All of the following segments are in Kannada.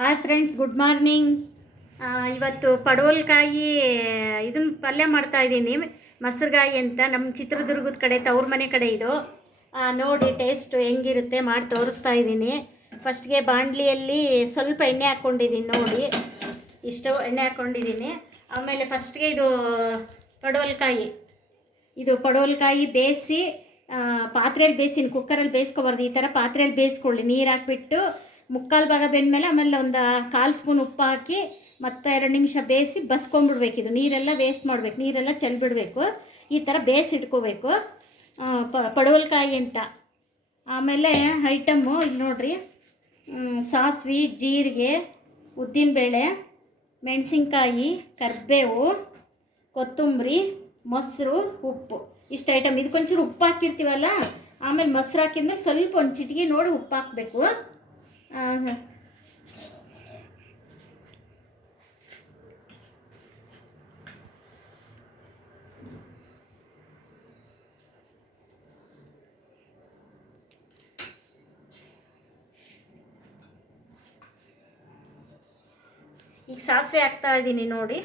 Hi friends, good morning. ಇವತ್ತು ಪಡವಲ್ಕಾಯಿ ಇದನ್ನ ಪಲ್ಯ ಮಾಡ್ತಾ ಇದ್ದೀನಿ. ಮೊಸರುಗಾಯಿ ಅಂತ ನಮ್ಮ ಚಿತ್ರದುರ್ಗದ ಕಡೆ, ತವ್ರ ಮನೆ ಕಡೆ ಇದು. ನೋಡಿ ಟೇಸ್ಟು ಹೆಂಗಿರುತ್ತೆ ಮಾಡಿ ತೋರಿಸ್ತಾ ಇದ್ದೀನಿ. ಫಸ್ಟ್ಗೆ ಬಾಂಡ್ಲಿಯಲ್ಲಿ ಸ್ವಲ್ಪ ಎಣ್ಣೆ ಹಾಕ್ಕೊಂಡಿದ್ದೀನಿ, ನೋಡಿ. ಇಷ್ಟು ಎಣ್ಣೆ ಹಾಕ್ಕೊಂಡಿದ್ದೀನಿ. ಆಮೇಲೆ ಫಸ್ಟ್ಗೆ ಇದು ಪಡವಲ್ಕಾಯಿ. ಇದು ಪಡವಲ್ಕಾಯಿ ಬೇಯಿಸಿ ಪಾತ್ರೆಯಲ್ಲಿ ಬೇಯಿಸಿ ಕುಕ್ಕರಲ್ಲಿ ಬೇಯಿಸ್ಕೊಬಾರ್ದು. ಈ ಥರ ಪಾತ್ರೆಯಲ್ಲಿ ಬೇಯಿಸ್ಕೊಳ್ಳಿ. ನೀರು ಹಾಕ್ಬಿಟ್ಟು ಮುಕ್ಕಾಲು ಭಾಗ ಬೆಂದಮೇಲೆ ಆಮೇಲೆ ಒಂದು ಕಾಲು ಸ್ಪೂನ್ ಉಪ್ಪು ಹಾಕಿ ಮತ್ತು ಎರಡು ನಿಮಿಷ ಬೇಯಿಸಿ ಬಸ್ಕೊಂಬಿಡ್ಬೇಕು ಇದು ನೀರೆಲ್ಲ ವೇಸ್ಟ್ ಮಾಡಬೇಕು. ನೀರೆಲ್ಲ ಚೆಲ್ಬಿಡಬೇಕು. ಈ ಥರ ಬೇಯಿಸಿ ಇಟ್ಕೋಬೇಕು. ಪಡವಲ್ಕಾಯಿ ಅಂತ. ಆಮೇಲೆ ಐಟಮ್ಮು ಇಲ್ಲಿ ನೋಡಿರಿ. ಸಾಸ್ವೆ, ಜೀರಿಗೆ, ಉದ್ದಿನಬೇಳೆ, ಮೆಣಸಿನ್ಕಾಯಿ, ಕರಿಬೇವು, ಕೊತ್ತಂಬರಿ, ಮೊಸರು, ಉಪ್ಪು. ಇಷ್ಟು ಐಟಮ್ ಇದಕ್ಕೊಂಚೂರು ಉಪ್ಪು ಹಾಕಿರ್ತೀವಲ್ಲ? ಆಮೇಲೆ ಮೊಸರು ಹಾಕಿದ್ಮೇಲೆ ಸ್ವಲ್ಪ ಒಂದು ಚಿಟಿಕೆ ನೋಡಿ ಉಪ್ಪು ಹಾಕಬೇಕು. ಈಗ ಸಾಸಿವೆ ಹಾಕ್ತಾ ಇದ್ದೀನಿ ನೋಡಿ.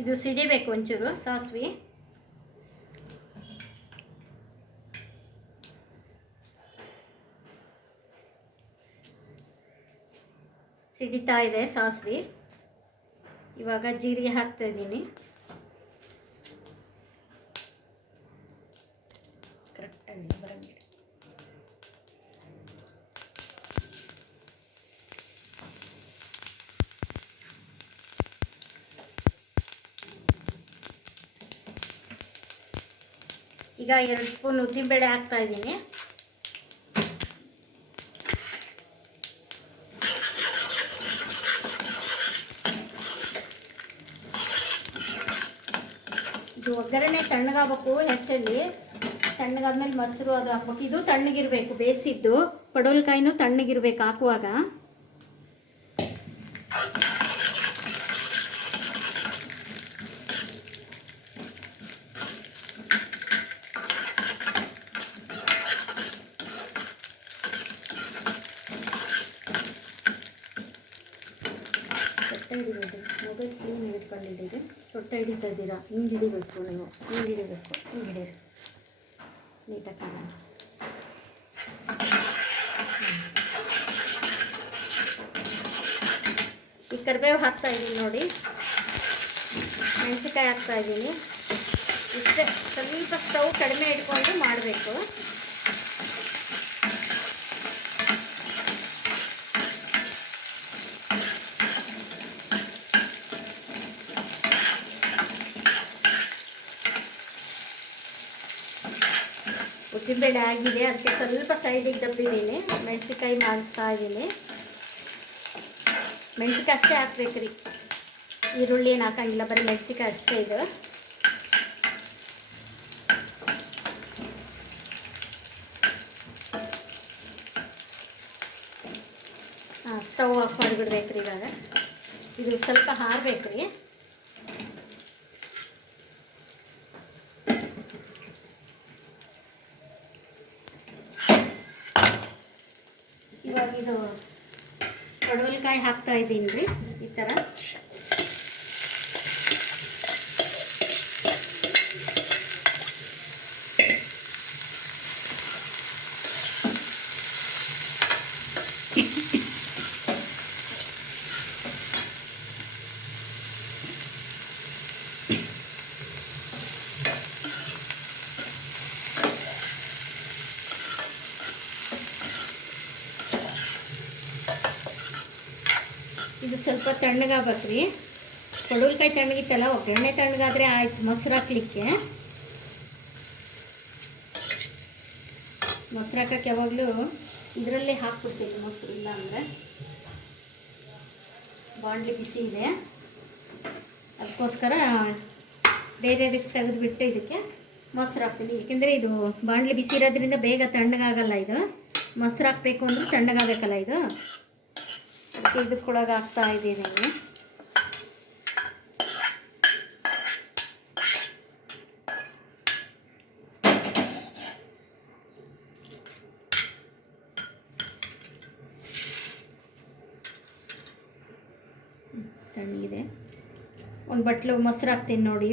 ಇದು ಸಿಡಿಬೇಕು ಒಂಚೂರು ಸಾಸ್ವೆ. ಸಿಡಿತಾ ಇದೆ ಸಾಸಿವೆ. ಇವಾಗ ಜೀರಿಗೆ ಹಾಕ್ತಾ ಇದ್ದೀನಿ. ಕರೆಕ್ಟಾಗಿ ಬರಂಗಿಲ್ಲ ಈಗ ಎರಡು ಸ್ಪೂನ್ ಉದ್ದಿನಬೇಳೆ ಹಾಕ್ತಾ ಇದು ಒಗ್ಗರಣೆ ತಣ್ಣಗಾಗಬೇಕು ಹೆಚ್ಚಲ್ಲಿ. ತಣ್ಣಗಾದ್ಮೇಲೆ ಮೊಸರು ಅದು ಹಾಕ್ಬೇಕು ಇದು ತಣ್ಣಗಿರಬೇಕು ಬೇಯಿಸಿದ್ದು ಪಡೋಲ್ಕಾಯಿನೂ ತಣ್ಣಗಿರ್ಬೇಕು ಹಾಕುವಾಗ. ಸೊಟ್ಟೆ ಹಿಡಿಬೇಕು ಮೊಬೈಲ್ ಕ್ಲೀನ್ ಹಿಡ್ಕೊಂಡಿದ್ದೀರಿ ಸೊಟ್ಟೆ ಹಿಡಿತಾ ಹಿಂಗೆ ಹಿಡಿಬೇಕು ನೀವು. ಹಿಂಗೆ ಹಿಡಿಬೇಕು. ಹಿಂಗೆ ಹಿಡೀರಿ ನೀಟಾಗಿ ಕಾಣೋಣ ಈ ಕರಿಬೇವು ಹಾಕ್ತಾ ಇದ್ದೀನಿ ನೋಡಿ. ಮೆಣಸಿನ್ಕಾಯಿ ಹಾಕ್ತಾ ಇದ್ದೀನಿ. ಇಷ್ಟೇ. ಸ್ವಲ್ಪ ಸ್ಟವ್ ಕಡಿಮೆ ಇಟ್ಕೊಂಡು ಮಾಡಬೇಕು. ಉದ್ದಿನಬೇಳೆ ಆಗಿದೆ. ಅದಕ್ಕೆ ಸ್ವಲ್ಪ ಸೈಡಿಗೆ ದಬ್ಬಿದ್ದೀನಿ ಮೆಣಸಿನ್ಕಾಯಿ ಮಾಡಿಸ್ತಾ ಇದ್ದೀನಿ ಮೆಣಸಿನ್ಕಾಯಿ ಅಷ್ಟೇ ಹಾಕ್ಬೇಕು ರೀ. ಈರುಳ್ಳಿ ಏನು ಹಾಕಂಗಿಲ್ಲ. ಬರೀ ಮೆಣಸಿನ್ಕಾಯಿ ಅಷ್ಟೇ ಇದು. ಸ್ಟವ್ ಆಫ್ ಮಾಡಿಬಿಡ್ಬೇಕು ರೀ ಇವಾಗ. ಇದು ಸ್ವಲ್ಪ ಹಾರಬೇಕು ರೀ. ಇವಾಗ ಇದು ಕಡವಲ್ಕಾಯಿ ಹಾಕ್ತಾ ಇದ್ದೀನಿ ರೀ ಈ ಥರ ಇದು ಸ್ವಲ್ಪ ತಣ್ಣಗಾಗಬೇಕು ರೀ ಪಡವಲ್ಕಾಯಿ ತಣ್ಣಗಿತ್ತಲ್ಲ, ಒಗ್ಗರಣೆ ತಣ್ಣಗಾದರೆ ಆಯ್ತು ಮೊಸರು ಹಾಕ್ಲಿಕ್ಕೆ. ಮೊಸರು ಹಾಕಕ್ಕೆ ಯಾವಾಗಲೂ ಇದರಲ್ಲೇ ಹಾಕ್ಬಿಡ್ತೀನಿ ಮೊಸರು ಇಲ್ಲ ಅಂದರೆ ಬಾಂಡ್ಲಿ ಬಿಸಿ ಇದೆ. ಅದಕ್ಕೋಸ್ಕರ ಬೇರೆ ತೆಗೆದು ತೆಗೆದುಬಿಟ್ಟು ಇದಕ್ಕೆ ಮೊಸರು ಹಾಕ್ತೀನಿ. ಏಕೆಂದರೆ ಇದು ಬಾಂಡ್ಲಿ ಬಿಸಿ ಇರೋದ್ರಿಂದ ಬೇಗ ತಣ್ಣಗಾಗಲ್ಲ ಇದು. ಮೊಸರು ಹಾಕಬೇಕು ಅಂದ್ರೆ ತಣ್ಣಗಾಗಬೇಕಲ್ಲ ಇದು. ಇದಕ್ಕೊಳಗೆ ಆಗ್ತಾ ಇದ್ದೀನಿ ತಣ್ಣಗಿದೆ. ಒಂದು ಬಟ್ಲು ಮೊಸರು ಹಾಕ್ತೀನಿ ನೋಡಿ.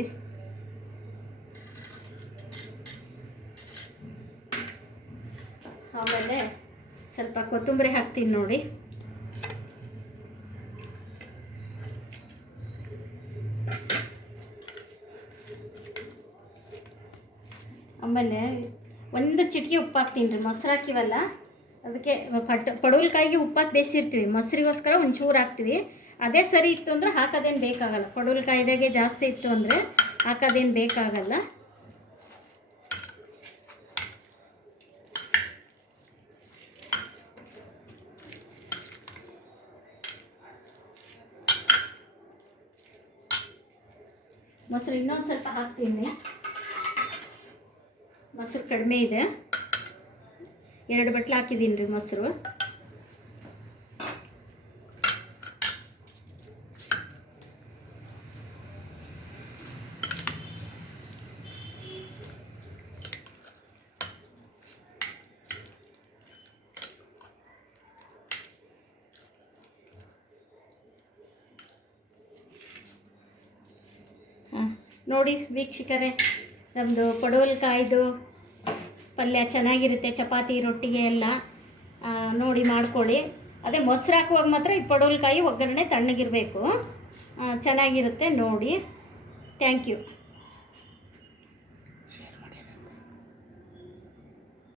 ಆಮೇಲೆ ಸ್ವಲ್ಪ ಕೊತ್ತಂಬರಿ ಹಾಕ್ತೀನಿ ನೋಡಿ. ಆಮೇಲೆ ಒಂದು ಚಿಟಿಕೆ ಉಪ್ಪು ಹಾಕ್ತೀನಿ ರೀ ಮೊಸರು ಹಾಕಿವಲ್ಲ ಅದಕ್ಕೆ ಪಟ್, ಪಡವಲ್ಕಾಯಿಗೆ ಉಪ್ಪು ಹಾಕಿ ಬೇಯಿಸಿರ್ತೀವಿ, ಮೊಸರಿಗೋಸ್ಕರ ಒಂಚೂರು ಹಾಕ್ತೀವಿ. ಅದೇ ಸರಿ ಇತ್ತು ಅಂದ್ರೆ ಹಾಕೋದೇನು ಬೇಕಾಗಲ್ಲ. ಪಡುವಲ್ಕಾಯಿದಾಗೆ ಜಾಸ್ತಿ ಇತ್ತು ಅಂದರೆ ಹಾಕೋದೇನು ಬೇಕಾಗಲ್ಲ. ಮೊಸರು ಇನ್ನೊಂದು ಸ್ವಲ್ಪ ಹಾಕ್ತೀನಿ. ಮೊಸರು ಕಡಿಮೆ ಇದೆ. ಎರಡು ಬಟ್ಲು ಹಾಕಿದ್ದೀನಿ ರೀ ಮೊಸರು. ನೋಡಿ ವೀಕ್ಷಕರೇ ನಮ್ಮದು ಪಡವಲ್ಕಾಯ್ದು ಪಲ್ಯ ಚೆನ್ನಾಗಿರುತ್ತೆ, ಚಪಾತಿ, ರೊಟ್ಟಿಗೆ ಎಲ್ಲ. ನೋಡಿ ಮಾಡ್ಕೊಳ್ಳಿ. ಅದೇ ಮೊಸರು ಹಾಕುವಾಗ ಮಾತ್ರ ಈ ಪಡವಲ್ಕಾಯಿ ಒಗ್ಗರಣೆ ತಣ್ಣಗಿರಬೇಕು. ಚೆನ್ನಾಗಿರುತ್ತೆ ನೋಡಿ. Thank you